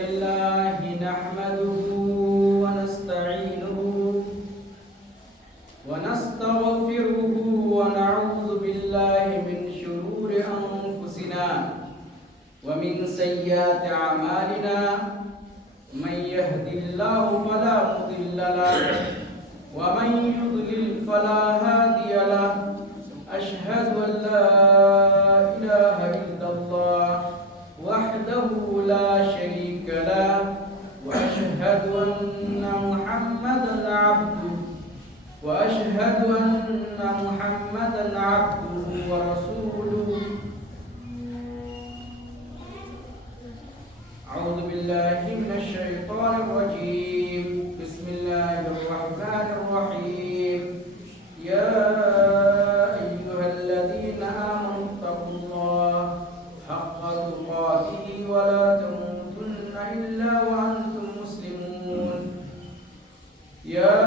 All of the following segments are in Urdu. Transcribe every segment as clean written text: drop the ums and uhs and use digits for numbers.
لله نحمده ونستعينه ونستغفره ونعوذ بالله من شرور أنفسنا ومن سيئات أعمالنا من يهد الله فلا مضل له ومن يضلل فلا هادي له أشهد أن لا إله إلا الله وحده لا شريك له وأشهد أن محمدا عبده ورسوله. أعوذ بالله من الشيطان الرجيم. بسم الله الرحمن الرحيم. يا أيها الذين آمنوا اتقوا الله حق تقاته ولا تموتن إلا وأنتم مسلمون. يا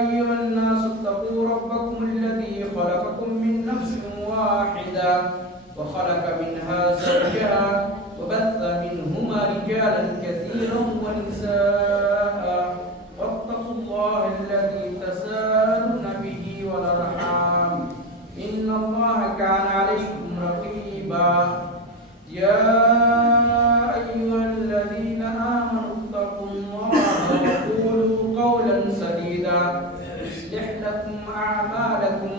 أيها الناس اتقوا ربكم الذي خلقكم من نفس واحدة وخلق منها زوجها وبث منهما رجالا كثيرا ونساء واتقوا الله الذي تساءلون به والأرحام إن الله كان عليكم رقيبا. يا أيها الذين آمنوا اتقوا الله وقولوا قولا سديدا يصلح لكم أعمالكم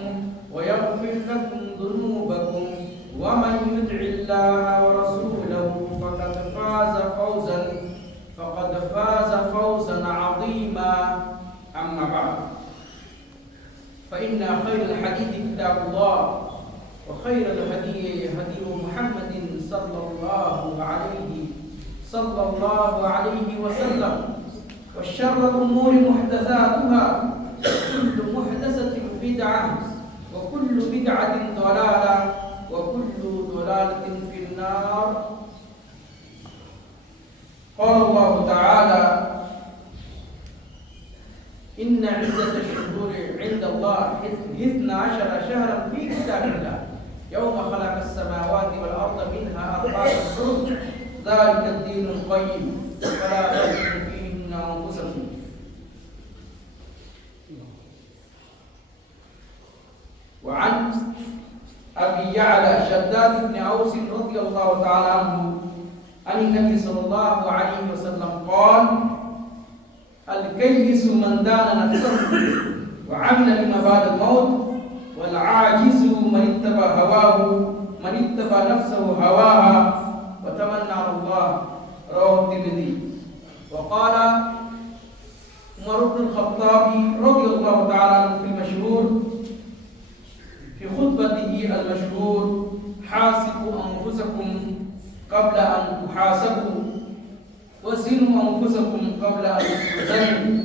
ويغفر لكم ذنوبكم ومن يطع الله ورسوله فقد فاز فوزا عظيما. أما بعد فإن خير الحديث كتاب الله وخير الهدي هدي محمد صلى الله عليه وسلم وشر الأمور محدثاتها وكل محدثة بدعة وكل بدعة ضلالة وكل ضلالة في النار. قال الله تعالى إن عدة الشهور عند الله 12 شهرا في كتاب الله يوم خلق السماوات والأرض منها أربعة حرم ذلك الدين القيم فلا تظلموا فيهن أنفسكم. وعن أبي يعلى شداد بن أوس رضي الله تعالى عنه عن النبي صلى الله عليه وسلم قال الكيس من دان نفسه وعمل لما بعد الموت والعاجز من اتبع نفسه هواها وتمنى على الله. رواه الترمذي. وقال عمر بن الخطاب رضي الله تعالى عنه في المشهور في خطبته المشهور حاسبوا أنفسكم قبل أن تحاسبوا وزنوا أنفسكم قبل أن تزنوا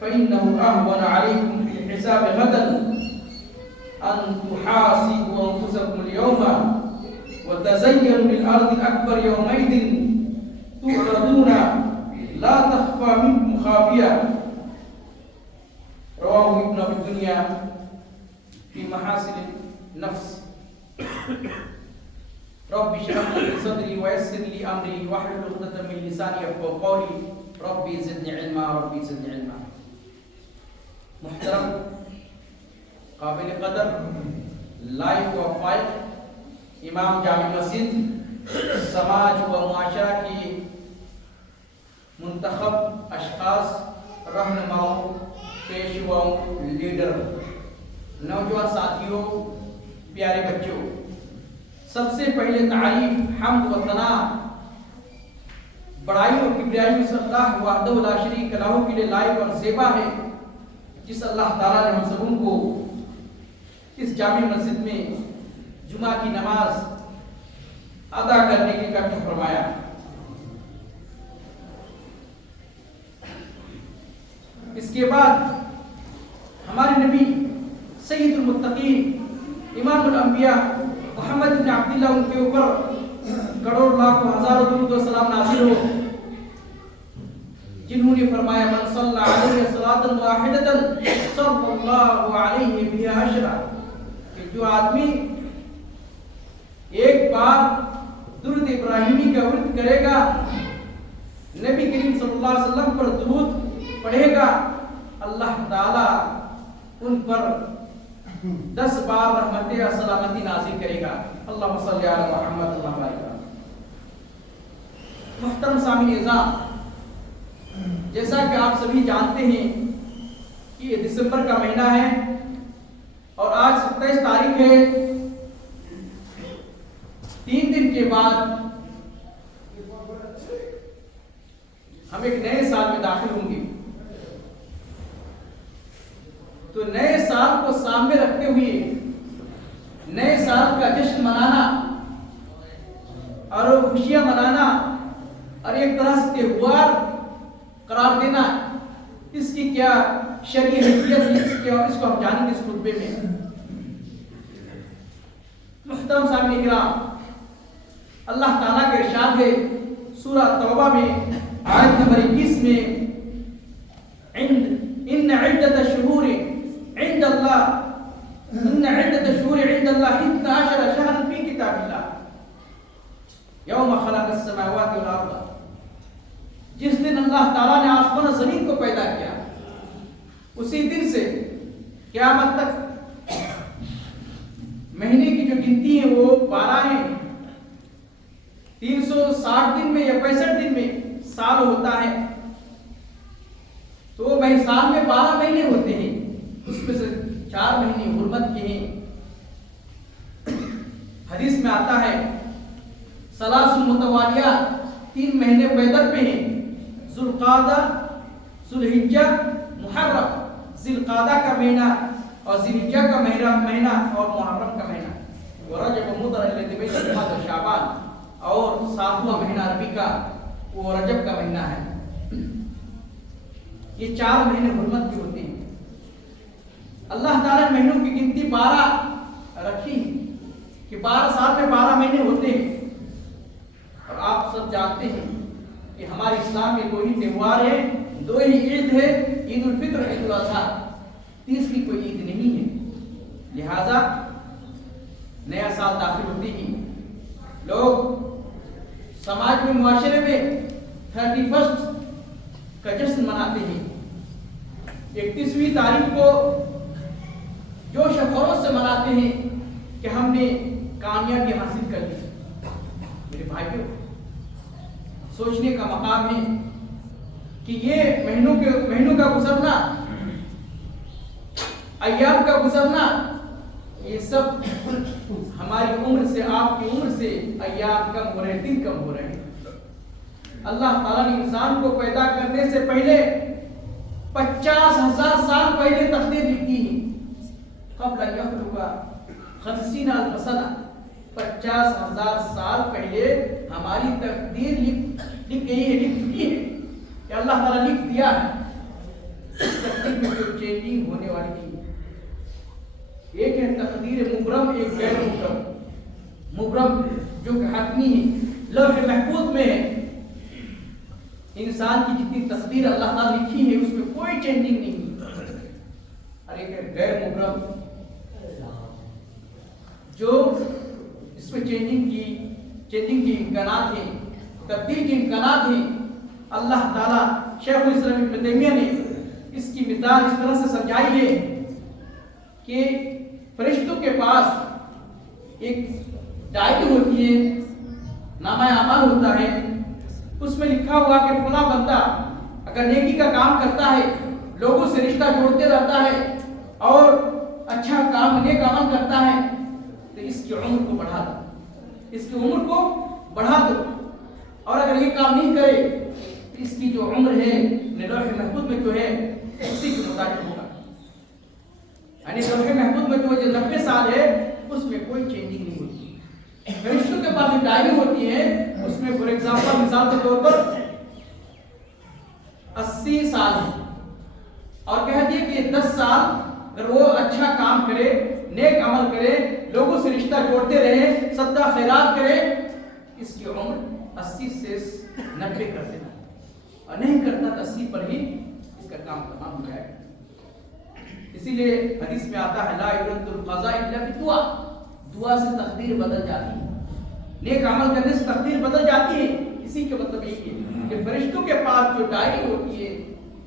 فإنه أهون عليكم في الحساب غدا أن تحاسبوا أنفسكم اليوم وتزينوا للأرض الأكبر يومئذ تعرضون لا تخفى منكم خافية. رواه ابن أبي الدنيا في محاسن النفس. رب اشرح لي صدري ويسر لي أمري واحلل عقدة من لساني يفقهوا قولي. ربي زدني علما. محترم قابل قدر لائق و فائق امام جامع مسجد سماج و معاشرہ کی منتخب اشخاص، رہنماؤں، پیشواؤں، لیڈر، نوجوان ساتھیوں، پیارے بچوں، سب سے پہلے تعریف حمد و ثنا بڑائی اور کبریائی اس اللہ وحدہ لا شریک لہ کے لیے لائق اور زیبا ہے جس اللہ تعالیٰ نے ہم سبوں کو اس جامع مسجد میں جمعہ کی نماز ادا کرنے کے لیے فرمایا. اس کے بعد ہمارے نبی سید المتقین امام الانبیاء محمد بن عبداللہ ان کے اوپر کروڑ لاکھ ہزاروں درود و سلام نازل ہو، جنہوں نے فرمایا من صلی علیہ صلاۃ واحدۃ صلی اللہ علیہ بہا عشرہ، کہ جو آدمی ایک بار درود ابراہیمی کا ورد کرے گا نبی کریم صلی اللہ علیہ وسلم پر درود پڑھے گا، اللہ تعالیٰ ان پر 10 بار رحمت یا سلامتی نازل کرے گا۔ اللہم صلی علی محمد اللہ علیہ۔ محترم سامعین اعزام، جیسا کہ آپ سبھی جانتے ہیں کہ یہ دسمبر کا مہینہ ہے اور آج 27 تاریخ ہے۔ 3 دن کے بعد ہم ایک نئے سال میں داخل ہوں گے، تو نئے سال کو سامنے رکھتے ہوئے نئے سال کا جشن منانا اور خوشیاں منانا اور ایک طرح سے تہوار قرار دینا، اس کی کیا شرعی حیثیت ہے، اس کو ہم جانیں گے اس خطبے میں۔ محترم سامعین کرام، اللہ تعالیٰ کا ارشاد ہے سورہ توبہ میں آیت نمبر 21 میں، ان عدت الشہور عند اللہ 12 شہرا فی کتاب اللہ یوم خلق السماوات والارض۔ جس دن اللہ تعالیٰ نے آسمان و زمین کو پیدا کیا، اسی دن سے قیامت تک مہینے کی جو گنتی ہے وہ 12 ہے۔ 360 دن میں یا 65 دن میں سال ہوتا ہے، تو سال میں 12 مہینے ہوتے ہیں، اس میں سے 4 مہینے حرمت کے ہیں۔ حدیث میں آتا ہے ثلاث متوالیات، 3 مہینے پیدر پہ ہیں، ذوالقعدہ، ذوالحجہ، محرم۔ ذوالقعدہ کا مہینہ اور ذوالحجہ کا مہینہ اور محرم کا مہینہ، ورجب مضر الذی بین جمادی و شعبان، اور 7واں مہینہ عربی کا وہ رجب کا مہینہ ہے۔ یہ 4 مہینے حرمت کے ہوتے ہیں۔ اللہ تعالیٰ نے مہینوں کی گنتی 12 رکھی کہ 12 سال میں 12 مہینے ہوتے ہیں، اور آپ سب جانتے ہیں کہ ہمارے اسلام میں 2 ہی تہوار ہیں، 2 ہی عید ہے، عید الفطر اور عید الاضحیٰ، تیسری کوئی عید نہیں ہے۔ لہذا نیا سال داخل ہوتے ہی لوگ سماج میں، معاشرے میں 31 کا جشن مناتے ہیں۔ 31ویں تاریخ کو جوش و خروش سے مناتے ہیں کہ ہم نے کامیابی حاصل کر لی۔ میرے بھائیوں، سوچنے کا مقام ہے کہ یہ مہینوں کا گزرنا، ایام کا گزرنا، یہ سب ہماری عمر سے، آپ کی عمر سے ایام کم ہو رہے ہیں، دن کم ہو رہے ہیں۔ اللہ تعالیٰ نے انسان کو پیدا کرنے سے پہلے 50,000 سال پہلے تقدیر لکھی ہے۔ قبل ان یخلق 50,000 سنہ، 50,000 سال پہلے ہماری تقدیر لکھ گئی ہے، لکھ چکی ہے کہ اللہ تعالیٰ لکھ دیا ہے۔ تقدیر میں کوئی چینجنگ ہونے والی نہیں۔ ایک ہے تقدیر مبرم، ایک غیر مبرم۔ مبرم جو کہ حتمی ہے، لوح محفوظ میں ہے، انسان کی جتنی تقدیر اللہ تعالیٰ لکھی ہے اس میں کوئی چینجنگ نہیں۔ اور ایک ہے غیر مبرم، جو اس میں چینجنگ کی امکانات ہیں، تبدیل کے امکانات ہیں۔ اللہ تعالیٰ، شیخ الاسلام ابن تیمیہ نے اس کی مثال اس طرح سے سمجھائی ہے کہ فرشتوں کے پاس ایک ڈائری ہوتی ہے، نامہ اعمال ہوتا ہے، اس میں لکھا ہوا کہ فلاں بندہ اگر نیکی کا کام کرتا ہے، لوگوں سے رشتہ جوڑتے رہتا ہے اور اچھا کام، نیک عمل کرتا ہے، تو اس کی عمر کو بڑھا دو، اس کی عمر کو بڑھا دو۔ اور اگر یہ کام نہیں کرے تو اس کی جو عمر ہے لوح محفوظ میں جو ہے اسی کے مطابق ہوگا۔ یعنی لوح محفوظ میں جو 90 سال ہے اس میں کوئی چینجنگ نہیں ہوتی۔ فرشتوں کے پاس ایک ڈائری ہوتی ہے، اس میں فور ایگزامپل، مثال کے طور پر 80 سال ہے، اور کہتی ہے کہ 10 سال اگر وہ اچھا کام کرے، نیک عمل کرے، لوگوں سے رشتہ جوڑتے رہے، صدقہ خیرات کرے، اس کی عمر 80 سے 90 کر دینا، اور نہیں کرتا تو 80 پر ہی اس کا کام تمام ہو جائے۔ اسی لیے حدیث میں آتا ہے لا یرد القضاء الا بالدعاء، دعا سے تقدیر بدل جاتی ہے، نیک عمل کرنے سے تقدیر بدل جاتی ہے۔ اسی کا مطلب یہی ہے کہ فرشتوں کے پاس جو ڈائری ہوتی ہے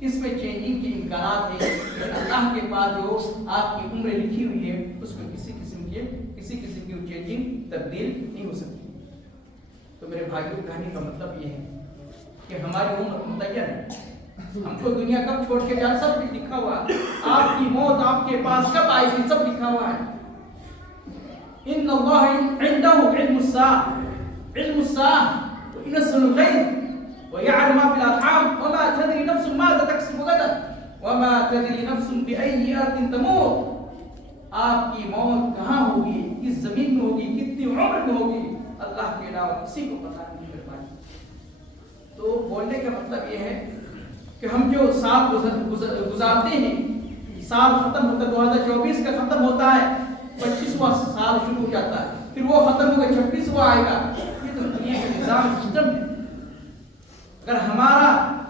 اس میں چینجنگ کے امکانات ہیں، لیکن اللہ کے پاس جو آپ کی عمر لکھی ہوئی ہے اس میں کسی قسم کی چینجنگ تبدیل نہیں ہو سکتی۔ تو میرے بھائیوں، کہنے کا مطلب یہ ہے کہ ہماری عمر متعین ہے، ہم کو دنیا کب چھوڑ کے جانا سب کچھ لکھا ہوا ہے، آپ کی موت آپ کے پاس کب آئے گی سب لکھا ہوا ہے۔ ان اللہ عنده علم الساعة وينزل الغيث ويعلم ما في الارحام وما تدري نفس ماذا تكسب غدا وما تدري نفس بأي ارض تموت۔ آپ کی موت کہاں ہوگی، کس زمین میں ہوگی، کتنی عمر میں ہوگی، اللہ کے علاوہ کسی کو پتہ نہیں کر پائے۔ تو بولنے کا مطلب یہ ہے کہ ہم جو سال گزارتے ہیں، سال ختم ہوتا ہے 2024 کا ختم ہوتا ہے، 25واں سال شروع ہو جاتا ہے، پھر وہ ختم ہو گیا 26واں آئے گا۔ یہ تو دنیا کا نظام سسٹم ہے۔ اگر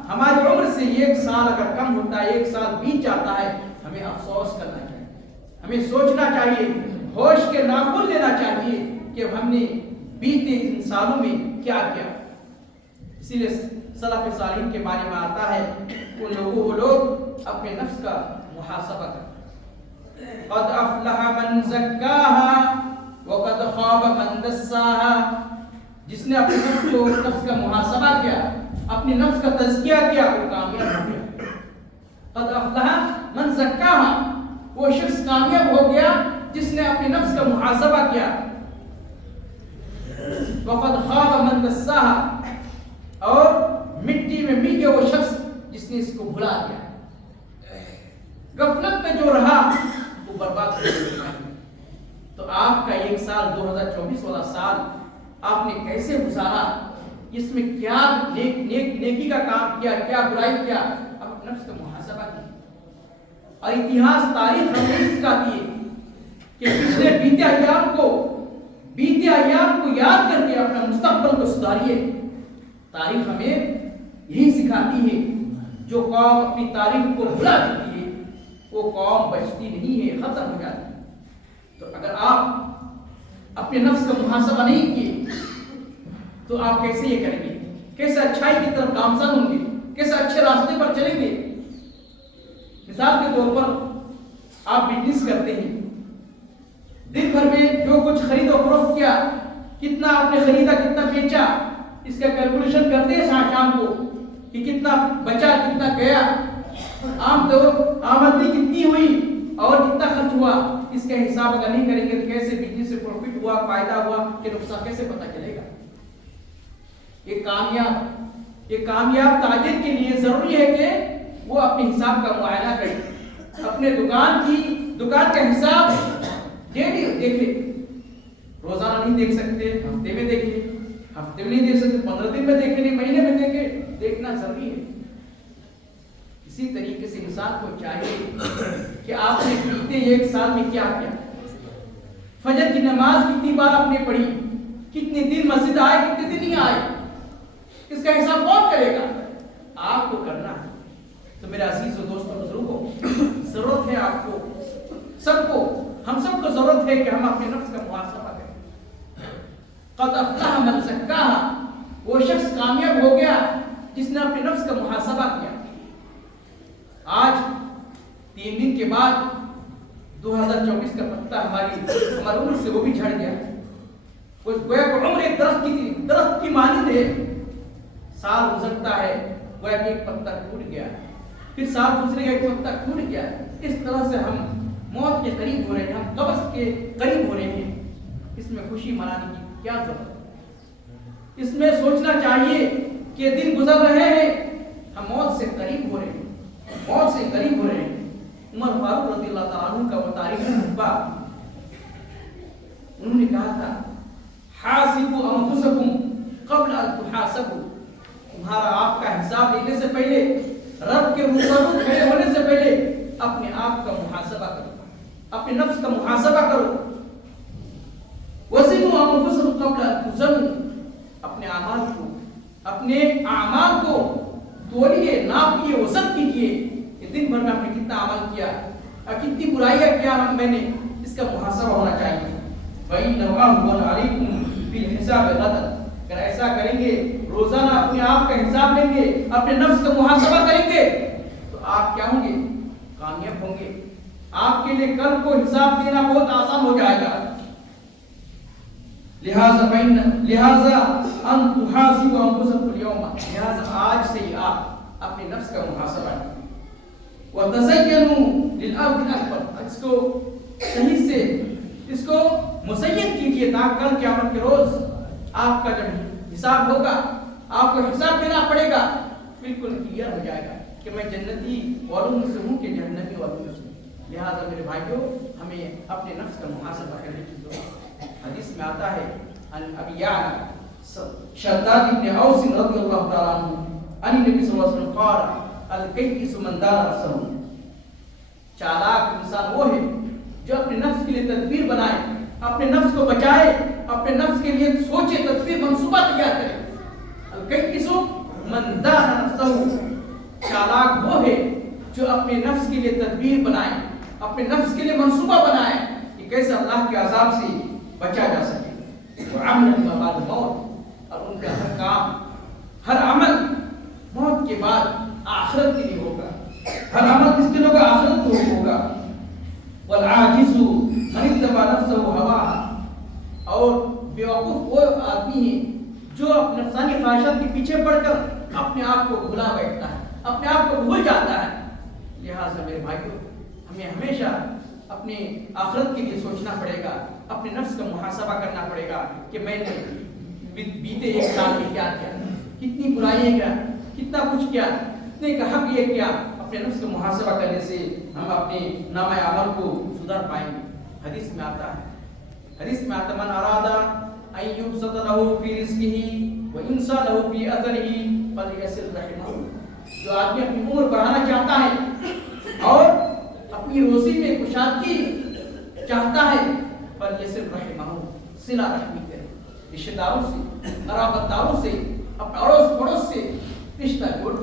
ہماری عمر سے ایک سال اگر کم ہوتا ہے، ایک سال بیت جاتا ہے، ہمیں افسوس کرنا چاہیے، ہمیں سوچنا چاہیے، ہوش کے ناخن لینا چاہیے کہ ہم نے بیتے ان سالوں میں کیا کیا۔ اسی لیے سلف صالحین کے بارے میں آتا ہے وہ لوگ اپنے نفس کا محاسبہ کرتے، قد افلح من زکاها وقد خاب من دساها۔ جس نے اپنے نفس کا محاسبہ کیا، اپنے نفس کا تزکیہ کیا، وہ کامیاب ہو گیا۔ قد افلح من زکاها، وہ شخص کامیاب ہو گیا جس نے اپنے نفس کا محاسبہ کیا۔ وقد خاب من دساها، اور مٹی میں مل گیا وہ شخص جس نے اس کو بھلا دیا۔ غفلت میں جو رہا وہ برباد ہو گیا۔ تو آپ کا ایک سال 2024 والا سال آپ نے کیسے گزارا، اس میں کیا نیکی کا کام کیا، کیا برائی کیا، اپنے نفس کا محاسبہ کیا۔ اور اتہاس تاریخ ہمیں سکھاتی ہے کہ پچھلے بیتے ایام کو یاد کر کے اپنا مستقبل کو سدھاریے۔ تاریخ ہمیں یہی سکھاتی ہے، جو قوم اپنی تاریخ کو بھلا دیتی ہے وہ قوم بچتی نہیں ہے، ختم ہو جاتی ہے۔ تو اگر آپ اپنے نفس کا محاسبہ نہیں کیے تو آپ کیسے یہ کریں گے، کیسے اچھائی کی طرف گامزن ہوں گے، کیسے اچھے راستے پر چلیں گے۔ مثال کے طور پر آپ بزنس کرتے ہیں، دن بھر میں جو کچھ خرید و فروخت کیا، کتنا آپ نے خریدا کتنا بیچا، اس کا کیلکولیشن کرتے ہیں شام کو کہ کتنا بچا کتنا گیا، آمدنی کتنی ہوئی اور کتنا خرچ ہوا۔ اس کا حساب اگر نہیں کریں گے تو کیسے بزنس سے پروفٹ ہوا، فائدہ ہوا کہ نقصان کیسے پتہ چلے گا۔ یہ کامیاب تاجر کے لیے ضروری ہے کہ وہ اپنے حساب کا معائنہ کرے، اپنے دکان کا حساب ڈیلی دیکھے، روزانہ نہیں دیکھ سکتے، ہفتے میں دیکھیے، ہفتے میں نہیں دیکھ سکتے، 15 دن میں دیکھیں، مہینے میں دیکھیں، دیکھنا ضروری ہے۔ اسی طریقے سے انسان کو چاہیے کہ آپ نے بیتے ایک سال میں کیا کیا، فجر کی نماز کتنی بار آپ نے پڑھی، کتنے دن مسجد آئے کتنے دن نہیں آئے، اس کا حساب کون کرے گا؟ آپ کو کرنا ہے۔ تو میرے عزیز و دوستوں بزرگوں، ضرورت ہے آپ کو ہم سب کو ضرورت ہے کہ ہم اپنے نفس کا محاسبہ کریں۔ قد افلح من زکاها، وہ شخص کامیاب ہو گیا جس نے اپنے نفس کا محاسبہ کیا۔ آج 3 دن کے بعد 2024 کا پتا ہماری عمر سے وہ بھی جھڑ گیا۔ گویا کہ عمر ایک درخت کی مانند ہے، سال گزرتا ہے گویا کہ ایک پتا ٹوٹ گیا، پھر سال گزرے گا ایک پتا ٹوٹ گیا۔ اس طرح سے ہم موت کے قریب ہو رہے ہیں، ہم قبض کے قریب ہو رہے ہیں۔ اس میں خوشی منانے کی کیا ضرورت ہے؟ اس میں سوچنا چاہیے کہ دن گزر رہے ہیں، ہم موت سے قریب ہو رہے ہیں، موت سے قریب ہو رہے ہیں۔ عمر فاروق رضی اللہ تعالیٰ عنہ کا وہ تاریخی خطبہ، انہوں نے کہا تھا حاسبوا انفسکم قبل ان تحاسبوا، تمہارا آپ کا حساب لینے سے پہلے، رب کے روبرو کھڑے ہونے سے پہلے اپنے آپ کا محاسبہ کرو، اپنے نفس کا محاسبہ کرو۔ وزنوا انفسکم قبل ان تزنوا، اپنے اعمال کو تولیے، ناپیے، وزن کیجیے کہ دن بھر میں ہم نے کتنا عمل کیا اور کتنی برائیاں کیا میں نے، اس کا محاسبہ ہونا چاہیے۔ فَإِنَّهُ أَهْوَنُ عَلَيْكُمْ فِي الْحِسَابِ غَدًا، اگر ایسا کریں گے روزانہ اپنے آپ کا حساب حساب لیں گے, اپنے نفس کا محاسبہ کریں گے, تو آپ کیا ہوں گے؟ کامیاب ہوں گے. آپ کے لیے کل کو حساب دینا بہت آسان ہو جائے گا. لہذا ان تحاسبوا انفسکم اليوم, لہذا آج سے ہی آپ اپنے نفس کا محاسبہ کریں. وتزینوا للارض الاکبر, اس کو صحیح سے اس کو مزین کیجیے تاکہ کل قیامت کے روز آپ کا جب حساب ہوگا, آپ کو حساب دینا پڑے گا, بالکل کلیئر ہو جائے گا کہ میں جنتی والوں میں سے ہوں کہ جہنمی والوں میں سے ہوں. لہذا میرے بھائیوں, ہمیں اپنے نفس کا محاسبہ کرنے کی ضرورت ہے. حدیث میں آتا ہے ان ابی یعلا شداد ابن اوس رضی اللہ تعالی عنہ ان نبی صلی اللہ علیہ وسلم قال الکیس من دار نفسه, چالاک انسان وہ ہے جو اپنے نفس کے لیے تدبیر بنائے, اپنے نفس کو بچائے, اپنے نفس کے لیے سوچے, تدبیر منصوبہ تیار کرے. الکیس من دار نفسه, چالاک وہ ہے جو اپنے نفس کے لیے تدبیر بنائے, اپنے نفس کے لیے منصوبہ بنائے کہ کیسے اللہ کے عذاب سے بچا جا سکے. وعمل بما بعد الموت, اور ان کا ہر کام, ہر عمل موت کے بعد آخرت کے لیے ہوگا. ہر عمل کس کے لیے ہوگا؟ آخرت کو ہوگا. والعاجز من اتبع نفسه هواها, اور بیوقوف وہ آدمی ہے جو اپنے نفسانی خواہشات کے پیچھے پڑ کر اپنے آپ کو بھلا بیٹھتا ہے, اپنے آپ کو بھول جاتا ہے. لہٰذا میرے بھائیوں, ہمیں ہمیشہ اپنے آخرت کے لیے سوچنا پڑے گا, اپنے نفس کا محاسبہ کرنا پڑے گا کہ میں نے بیتے ایک سال میں کیا کیا, کتنی برائیاں کیا, کتنا کچھ کیا, کتنے کا حق یہ کیا. اپنے نفس کا محاسبہ کرنے سے ہم اپنے نامہ اعمال کو سدھار پائیں گے. حدیث میں آتا ہے من اراد ان یبسط له فی رزقه وانسا له فی اثره فلیصل رحمه, جو آدمی اپنی عمر بڑھانا چاہتا ہے اور اپنی روزی میں کشادگی چاہتا ہے, فلیصل رحمه, صلہ رحمی کرے, رشتہ داروں سے, قرابت داروں سے, اپنے اڑوس پڑوس سے رشتہ جوڑ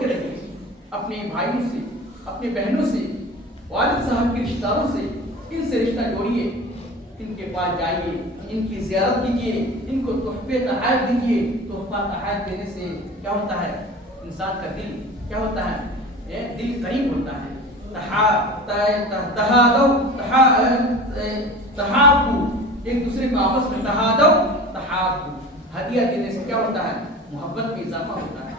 کے رکھے, اپنے بھائیوں سے, اپنے بہنوں سے, والد صاحب کے رشتہ داروں سے, ان سے رشتہ جوڑیے, ان کے پاس جائیے, ان کی زیارت کیجیے, ان کو تحفے تحائف دیجیے. تحفہ تحائف دینے سے کیا ہوتا ہے؟ انسان کا دل کیا ہوتا ہے؟ دل قریب ہوتا ہے. تحابو, ایک دوسرے کو آپس میں تحادو تحابو, ہدیہ دینے سے کیا ہوتا ہے؟ محبت میں اضافہ ہوتا ہے.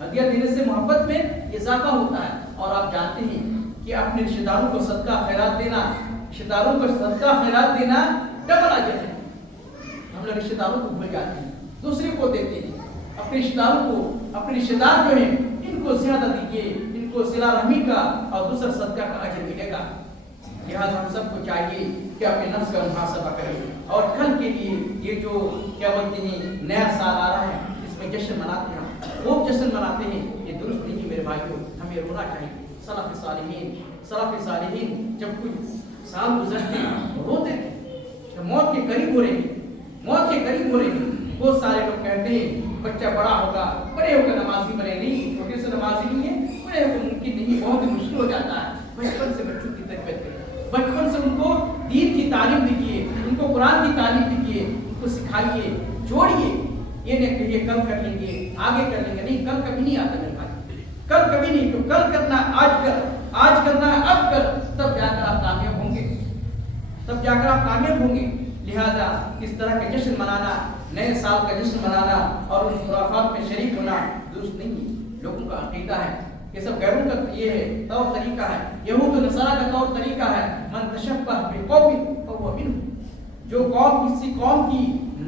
ہدیہ دینے سے محبت میں اضافہ ہوتا ہے. اور آپ جانتے ہیں کہ اپنے رشتہ داروں کو صدقہ خیرات دینا, رشتہ داروں کو صدقہ خیرات دینا ڈبل اجر ہے. ہم لوگ رشتہ داروں کو بھول جاتے ہیں, دوسرے کو دیتے ہیں. اپنے رشتہ داروں کو, اپنے رشتہ دار جو ہیں ان کو زیادہ دیجیے, ان کو صلہ رحمی کا اور دوسرا صدقہ کا اجر ملے گا. لہٰذا ہم سب کو چاہیے کہ اپنے نفس کا محاسبہ کریں, اور کل کے لیے یہ جو کیا بولتے ہیں نیا سال آ رہا ہے, اس میں جشن مناتے ہیں, خوب جشن مناتے ہیں, یہ درست نہیں میرے بھائیوں. ہمیں رونا چاہیے. سلف صالحین جب کوئی سال گزرتے روتے تھے, جب موت کے قریب ہو رہے ہیں, بہت سارے لوگ کہتے ہیں بچہ بڑا ہوگا, بڑے ہو کر نمازی بنے. نہیں, چھوٹے سے نمازی نہیں ہے, بڑے ہو کر ممکن نہیں, بہت مشکل ہو جاتا ہے. بچپن سے بچوں کی تربیت کریں, بچپن سے ان کو دین کی تعلیم دیجیے, ان کو قرآن کی تعلیم دیجیے, ان کو سکھائیے, جوڑیے. یہ نہیں کہ یہ کل کر لیں گے, آگے کر لیں گے. نہیں, کل کبھی نہیں آتا میرے بھائی, کل کبھی نہیں. تو کل کرنا آج کر, آج کرنا اب کر, تب جا کر آپ کامیاب ہوں گے. لہذا اس طرح کا جشن منانا, نئے سال کا جشن منانا اور ان خرافات میں شریک ہونا درست نہیں ہے. لوگوں کا عقیدہ ہے, یہ سب غیروں کا یہ ہے طور طریقہ ہے, یہود و نصارہ کا طور طریقہ ہے. من تشبہ بقوم فہو منہم, جو قوم کسی قوم کی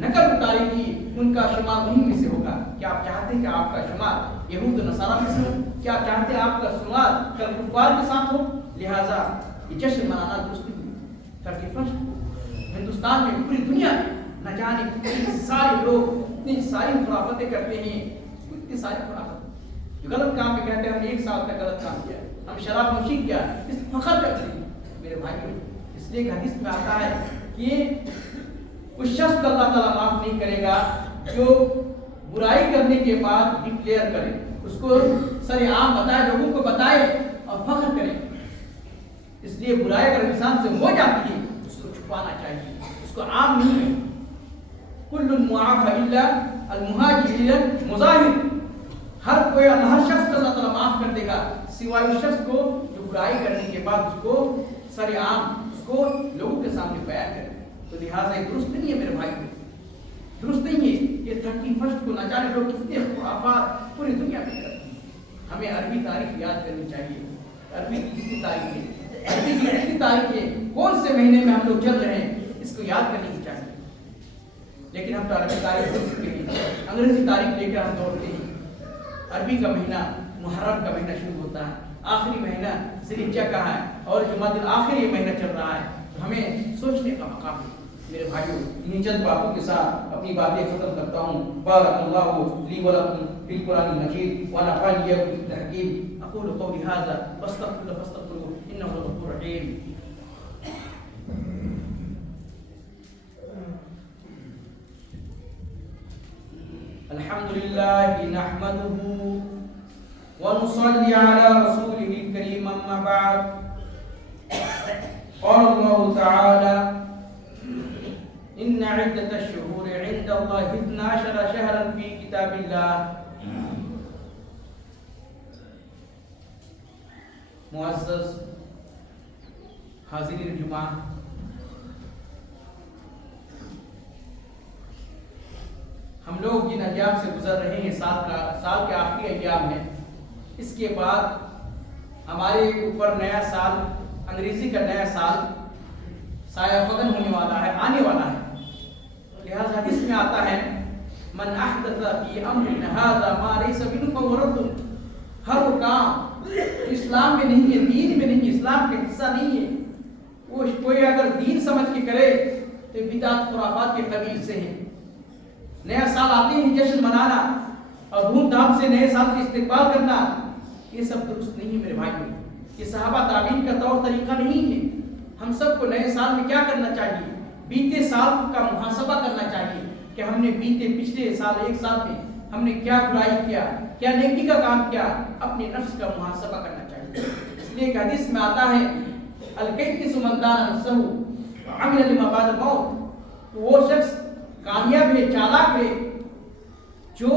نقل اتارے گی ان کا شمار انہیں میں سے ہوگا. کیا آپ چاہتے ہیں کہ آپ کا شمار یہود و نصارہ میں سے ہو؟ کیا آپ چاہتے ہیں آپ کا شمار کل کفار کے ساتھ ہو؟ لہٰذا یہ جشن منانا درست نہیں. ہندوستان میں, پوری دنیا میں نہ جانے کتنے سارے لوگ اتنی ساری خرافتیں کرتے ہیں, اتنی ساری خرافت, غلط کام میں کہتے ہیں ہم نے ایک سال تک غلط کام کیا, ہم شراب نوشی کیا, اس فخر کرتے ہیں میرے بھائی. اس لیے حدیث میں آتا ہے کہ اس شخص کو اللہ تعالیٰ معاف نہیں کرے گا جو برائی کرنے کے بعد ڈکلیئر کرے, اس کو سر عام بتائے, لوگوں کو بتائے اور فخر کرے. اس لیے برائی اگر انسان سے ہو جاتی ہے اس کو چھپانا چاہیے, اس کو عام نہیں ہے. کل معاف الا المہاجر مظاہر، ہر کوئی ہر شخص کو اللہ تعالیٰ معاف کر دے گا سوائے اس شخص کو جو برائی کرنے کے بعد اس کو سر عام اس کو لوگوں کے سامنے بیان کرے. تو لہٰذا یہ درست نہیں ہے میرے بھائی، درست نہیں ہے. یہ 31 کو نہ جانے لوگ کتنے خرافات پوری دنیا میں کرتے ہیں. ہمیں عربی تاریخ یاد کرنی چاہیے. عربی کی کتنی تاریخ ہے، عربی کی کتنی تاریخ ہے، کون سے مہینے میں ہم لوگ چل رہے ہیں، اس کو یاد کرنی چاہیے. لیکن ہم تو عربی تاریخ بھول چکے ہیں، انگریزی تاریخ لے کر ہم دوڑتے ہیں. عربی کا مہینہ محرم کا مہینہ شروع ہوتا ہے، آخری مہینہ ذی الحجہ کا ہے اور جمادی الاخر یہ مہینہ چل رہا ہے. تو ہمیں سوچنے کا مقام ہے میرے بھائیوں. انہیں چند باتوں کے ساتھ اپنی باتیں ختم کرتا ہوں. بارک اللہ لی ولکم فی القرآن المجید ونفعني وإياكم بالتحکیم. اقول قولی هذا واستغفر الله فاستغفروه انه هو الغفور الرحیم. الحمد لله نحمده ونصلي على رسوله الكريم أما بعد. قال الله تعالى إن عدة الشهور عند الله 12 شهرا في كتاب الله. معزز حاضرین جمعہ، ہم لوگ جن ایام سے گزر رہے ہیں سال کے آخری ایام ہیں. اس کے بعد ہمارے اوپر نیا سال، انگریزی کا نیا سال سایہ فگن ہونے والا ہے، آنے والا ہے. لہذا حدیث میں آتا ہے من احدث فی امرنا ھذا ما لیس منہ فہو رد. ہر وہ کام اسلام میں نہیں ہے، دین میں نہیں، اسلام کا حصہ نہیں ہے، وہ کوئی اگر دین سمجھ کے کرے تو بدعت خرافات کے قبیل سے ہے. نیا سال آتے ہیں جشن منانا اور دھوم دھام سے نئے سال کا استقبال کرنا، یہ سب درست نہیں ہے میرے بھائیوں. یہ صحابہ تابعین کا طور طریقہ نہیں ہے. ہم سب کو نئے سال میں کیا کرنا چاہیے؟ بیتے سال کا محاسبہ کرنا چاہیے کہ ہم نے بیتے پچھلے سال ایک سال میں ہم نے کیا برائی کیا، کیا نیکی کا کام کیا. اپنے نفس کا محاسبہ کرنا چاہیے. اس لیے کہ حدیث میں آتا ہے الکیس من دان نفسہ وعمل لما بعد الموت. وہ شخص کامیاب ہے، چالاک ہے جو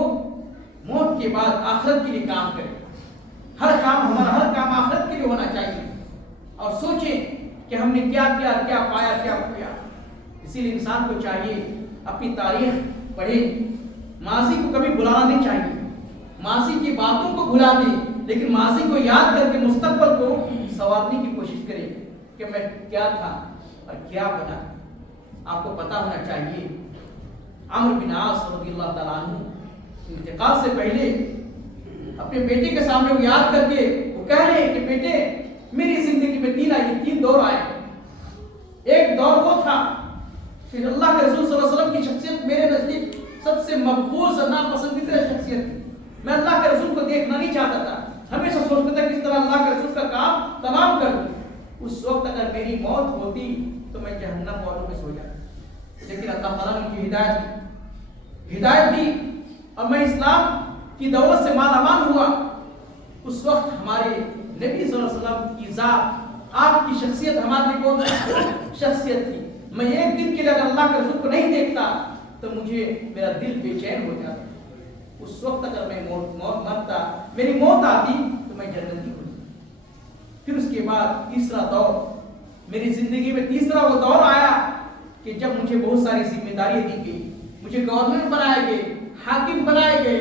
موت کے بعد آخرت کے لیے کام کرے. ہمارا ہر کام آخرت کے لیے ہونا چاہیے اور سوچیں کہ ہم نے کیا کیا، کیا پایا، کیا کھویا. اسی لیے انسان کو چاہیے اپنی تاریخ پڑھے. ماضی کو کبھی بھلانا نہیں چاہیے. ماضی کی باتوں کو بھلا دیں لیکن ماضی کو یاد کر کے مستقبل کو سنوارنے کی کوشش کریں کہ میں کیا تھا اور کیا بنا. آپ کو پتا ہونا چاہیے عمرو بن عاص رضی اللہ تعالیٰ عنہ انتقال سے پہلے اپنے بیٹے کے سامنے وہ یاد کر کے وہ کہہ رہے ہیں کہ بیٹے میری زندگی میں تین دور آئے. ایک دور وہ تھا پھر اللہ کے رسول صلی اللہ علیہ وسلم کی شخصیت میرے نزدیک سب سے مقبول اور ناپسندیدہ شخصیت تھی. میں اللہ کے رسول کو دیکھنا نہیں چاہتا تھا، ہمیشہ سوچتا تھا کس طرح اللہ کے رسول کا کام تمام کر دوں. اس وقت اگر میری موت ہوتی تو میں جہنم والوں میں سو جاتا. لیکن اللہ تعالیٰ نے مجھے ہدایت دی اور میں اسلام کی دولت سے مالا مال ہوا. اس وقت ہمارے نبی صلی اللہ علیہ وسلم کی ذات، آپ کی شخصیت ہمارے لیے بہت شخصیت تھی. میں ایک دن کے لیے اگر اللہ کے رسول کو نہیں دیکھتا تو مجھے میرا دل بے چین ہو جاتا. اس وقت اگر میں مرتا، میری موت آتی تو میں جنتی ہوتی. پھر اس کے بعد تیسرا دور میری زندگی میں، تیسرا وہ دور آیا کہ جب مجھے بہت ساری ذمہ داریاں دی گئی، مجھے گورنمنٹ بنائے گئے، حاکم بنائے گئے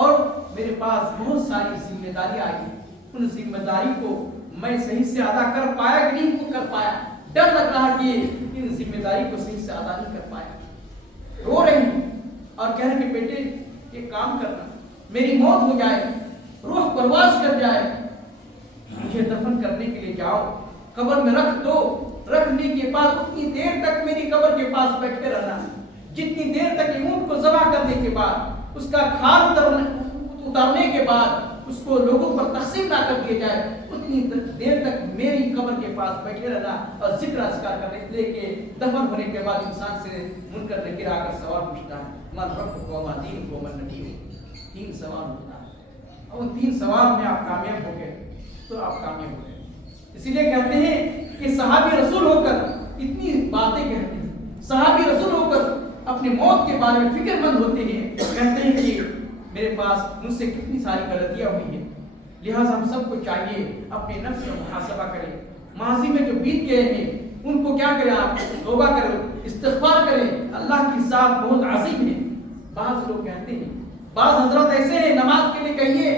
اور میرے پاس بہت ساری ذمہ داریاں آئی. ان ذمہ داری کو میں صحیح سے ادا کر پایا کہ نہیں کر پایا. ڈر لگ رہا کہ ان ذمہ داری کو صحیح سے ادا نہیں کر پایا. رو رہی اور کہہ رہے کہ بیٹے یہ کام کرنا، میری موت ہو جائے، روح پرواز کر جائے، مجھے دفن کرنے کے لیے جاؤ، قبر میں رکھ دو. رکھنے کے بعد اتنی دیر تک میری قبر کے پاس بیٹھے رہنا جتنی دیر تک اونٹ کو ذبح کرنے کے بعد، اس کا کھال اتارنے کے بعد اس کو لوگوں پر تقسیم نہ کر دیا جائے، اتنی دیر تک میری قبر کے پاس بیٹھے رہنا اور ذکر اذکار کرنے. اس لیے کہ دفن ہونے کے بعد انسان سے منکر نکیر آ کر سوال پوچھتا ہے من رب کو ما دین کو من نبی. 3 سوال ہوتا ہے اور ان 3 سوال میں آپ کامیاب ہو گئے تو آپ کامیاب ہو گئے. اسی لیے کہتے ہیں کہ صحابی رسول ہو کر اتنی باتیں کہتے ہیں، صحابی رسول ہو کر اپنے موت کے بارے میں فکر مند ہوتے ہیں، کہتے ہیں کہ میرے پاس مجھ سے کتنی ساری غلطیاں ہوئی ہیں۔ لہٰذا ہم سب کو چاہیے اپنے نفس کا محاسبہ کریں، ماضی میں جو بیت گئے ہیں ان کو کیا کریں، آپ توبہ کریں، استغفار کریں۔ اللہ کی ذات بہت عظیم ہے۔ بعض لوگ کہتے ہیں، بعض حضرات ایسے ہیں نماز کے لیے کہیے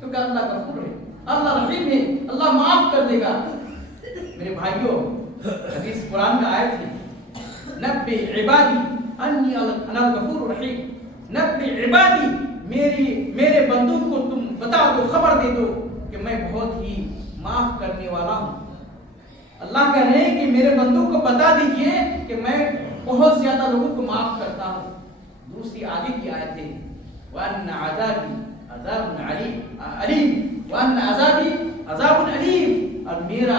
تو کہ اللہ غفور ہے، اللہ رحیم ہے، اللہ معاف کر دے گا۔ میرے بھائیوں، حدیث قرآن میں آیت ہے، نبی عبادی انی انا الغفور الرحیم، نبی عبادی میرے بندوں کو تم بتا دو، خبر دے دو کہ میں بہت ہی معاف کرنے والا ہوں۔ اللہ کہہ رہے ہیں کہ میرے بندوں کو بتا دیجئے کہ میں بہت زیادہ لوگوں کو معاف کرتا ہوں۔ دوسری آگے کی آیت ہے، وَأَنَّ عَذَابِي عَذَابٌ عَلِيمٌ وَأَنَّ عَذَابِي عَذَابٌ عَلِيمٌ، اور میرا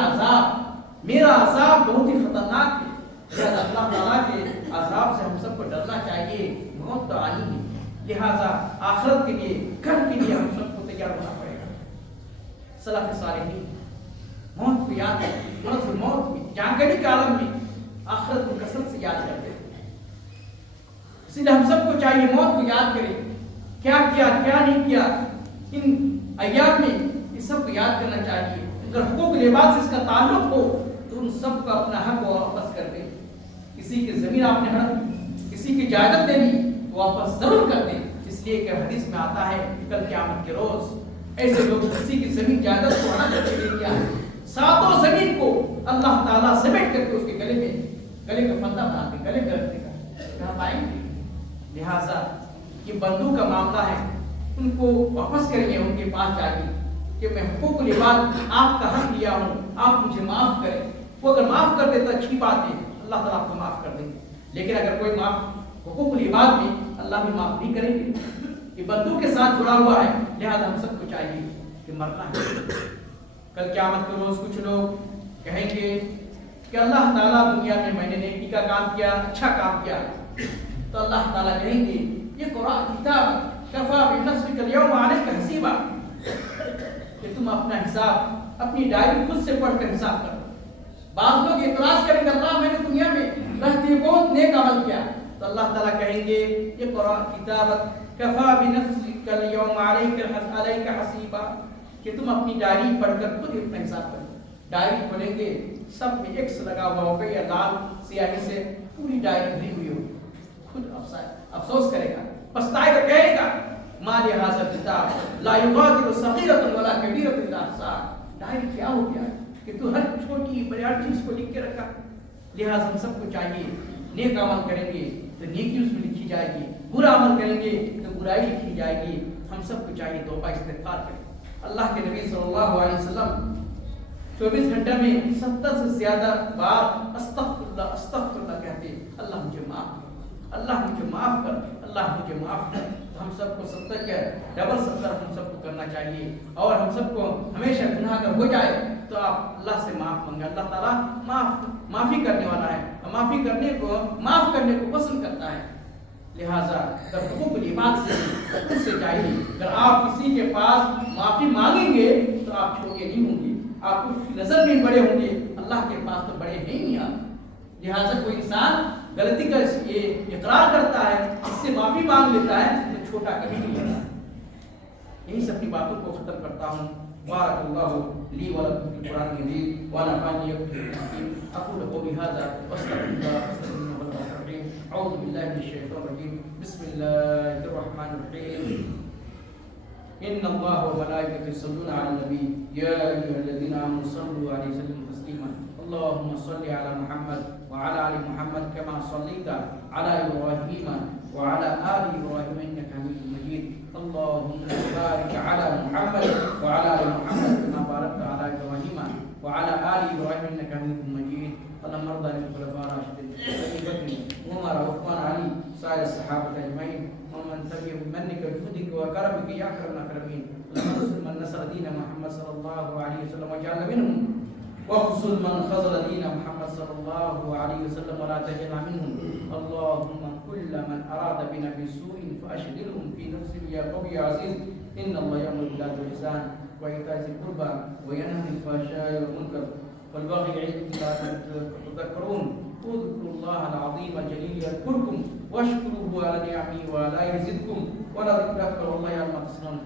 عذاب بہت ہی خطرناک ہے۔ لہذا اللہ تعالیٰ کے عذاب سے ہم سب کو ڈرنا چاہیے، موت تو آنی ہے، لہذا آخرت کے لیے، گھر کے لیے ہم سب کو تیار ہونا پڑے گا۔ سلف صالحین موت کو یاد کرتے، موت میں جانکاری کے عالم میں آخرت کو کثرت سے یاد کرتے، اس لیے ہم سب کو چاہیے موت کو یاد کریں، کیا کیا کیا نہیں کیا ان ایام میں، یہ سب کو یاد کرنا چاہیے۔ اگر حقوق العباد سے اس کا تعلق ہو تو ان سب کو اپنا حق واپس کر دیں۔ کسی کی زمین آپ نے ہڑپ دی، کسی کی جائیداد دینی تو واپس ضرور کر دیں، اس لیے کہ حدیث میں آتا ہے کل قیامت کے روز ایسے لوگ کسی کی زمین جائیداد کو ہڑپ کر کے لے گیا، ساتوں زمین کو اللہ تعالیٰ سمیٹ کر کے اس کے گلے کا پھندا بنا کے گلے میں رکھ دے گا، کہاں پائیں گے؟ لہٰذا یہ بندوں کا معاملہ ہے، ان کو واپس کریں گے، ان کے پاس جائیں گے کہ میں حقوق العباد آپ کا حق لیا ہوں، آپ مجھے معاف کریں۔ وہ اگر معاف کر دے تو اچھی بات ہے، اللہ تعالیٰ آپ کو معاف کر دیں گے، لیکن اگر کوئی حقوق العباد میں اللہ بھی معاف نہیں کریں گے۔ یہ بندوں کے ساتھ جڑا ہوا ہے، لہذا ہم سب کو چاہیے کہ مرنا ہے۔ کل قیامت کے روز کچھ لوگ کہیں گے کہ اللہ تعالیٰ دنیا میں نے نیکی کا کام کیا، اچھا کام کیا، تو اللہ تعالیٰ کہیں گے یہ قرآن کتاب کفا بنفسک الیوم علیک حسیبا، کہ تم اپنا حساب اپنی ڈائری خود سے پڑھ کر حساب کرو۔ بعض لوگ اعتراض کریں گے اللہ میں نے دنیا میں رہتے بہت نیک عمل کیا، تو اللہ تعالیٰ کہیں گے یہ قرآن کتاب کفا بنفسک الیوم علیک حسیبا، کہ تم اپنی ڈائری پڑھ کر خود اپنا حساب کرو۔ ڈائری کھولیں گے، سب میں ایکس لگا ہوا ہوگا یا لال سیاہی سے پوری ڈائری بھری ہوئی ہوگی، خود افسوس کرے گا، پچھتائے گا، کہے گا ما لہذا الکتاب لا یغادر صغیرۃ ولا کبیرۃ الا احصاها، ڈائری کیا ہو گیا کہ تو ہر چھوٹی بڑی ہر چیز کو لکھ کے رکھا۔ لہذا ہم سب کو چاہیے نیک عمل کریں گے تو نیکی اس میں لکھی جائے گی، برا عمل کریں گے تو برائی لکھی جائے گی۔ ہم سب کو چاہیے توبہ استغفار کریں۔ اللہ کے نبی صلی اللہ علیہ وسلم 24 گھنٹے میں 70 سے زیادہ بار استغفر اللہ کہتے ہیں، اللہ مجھے معاف کر، اللہ مجھے معاف کر، اللہ مجھے معاف کر۔ تو ہم سب کو 70 کیا ڈبل 70 ہم سب کو کرنا چاہیے، اور ہم سب کو ہمیشہ گناہ اگر ہو جائے تو آپ اللہ سے معاف مانگے، اللہ تعالیٰ معافی کرنے والا ہے، معاف کرنے کو پسند کرتا ہے۔ لہٰذا حقوق العباد سے چاہیے، اگر آپ کسی کے پاس معافی مانگیں گے تو آپ چھوٹے نہیں ہوں گے، آپ کی نظر میں بڑے ہوں گے، اللہ کے پاس تو بڑے ہیں نہیں آپ۔ لہٰذا کوئی انسان غلطی کا یہ اقرار کرتا ہے، اس سے معافی مانگ لیتا ہے تو چھوٹا کبھی نہیں ہوتا۔ یہی سب کی باتوں کو ختم کرتا ہوں۔ بارک اللہ لی ولکم فی القرآن المجید ونفعني بما اقول قولي هذا واستغفر الله الرحيم۔ اعوذ بالله من الشیطان الرجیم، بسم اللہ الرحمن الرحیم۔ ان اللہ وملائکته یصلون علی النبی یا ایھا الذین آمنوا صلوا علیہ وسلموا تسلیما۔ اللهم صل على محمد وعلى آل محمد كما صليت على إبراهيم وعلى آل إبراهيم إنك حميد مجيد۔ اللهم بارك على محمد وعلى آل محمد كما باركت على إبراهيم وعلى آل إبراهيم إنك حميد مجيد۔ اللهم ارض عن الخلفاء الراشدين أبي بكر وعمر وعثمان وعلي سائر الصحابة أجمعين ومن تبعهم بمنك وجودك وكرمك يا أكرم الأكرمين۔ اللهم انصر من نصر دين محمد صلى الله عليه وسلم واجعلنا منهم، واخذل من خذل دين محمد صلى الله عليه وسلم ولا تجعلنا منهم۔ اللهم كل من أراد بنا بسوء فأشغلهم في نفسه يا قوي يا عزيز۔ إن الله يأمر بالعدل والإحسان وإيتاء ذي القربى وينهى عن الفحشاء والمنكر والبغي يعظكم لعلكم تذكرون۔ اذكروا الله العظيم الجليل يذكركم واشكروه على نعمه ولا يزدكم ولا ذكر أكبر والله يعلم ما تصنعون.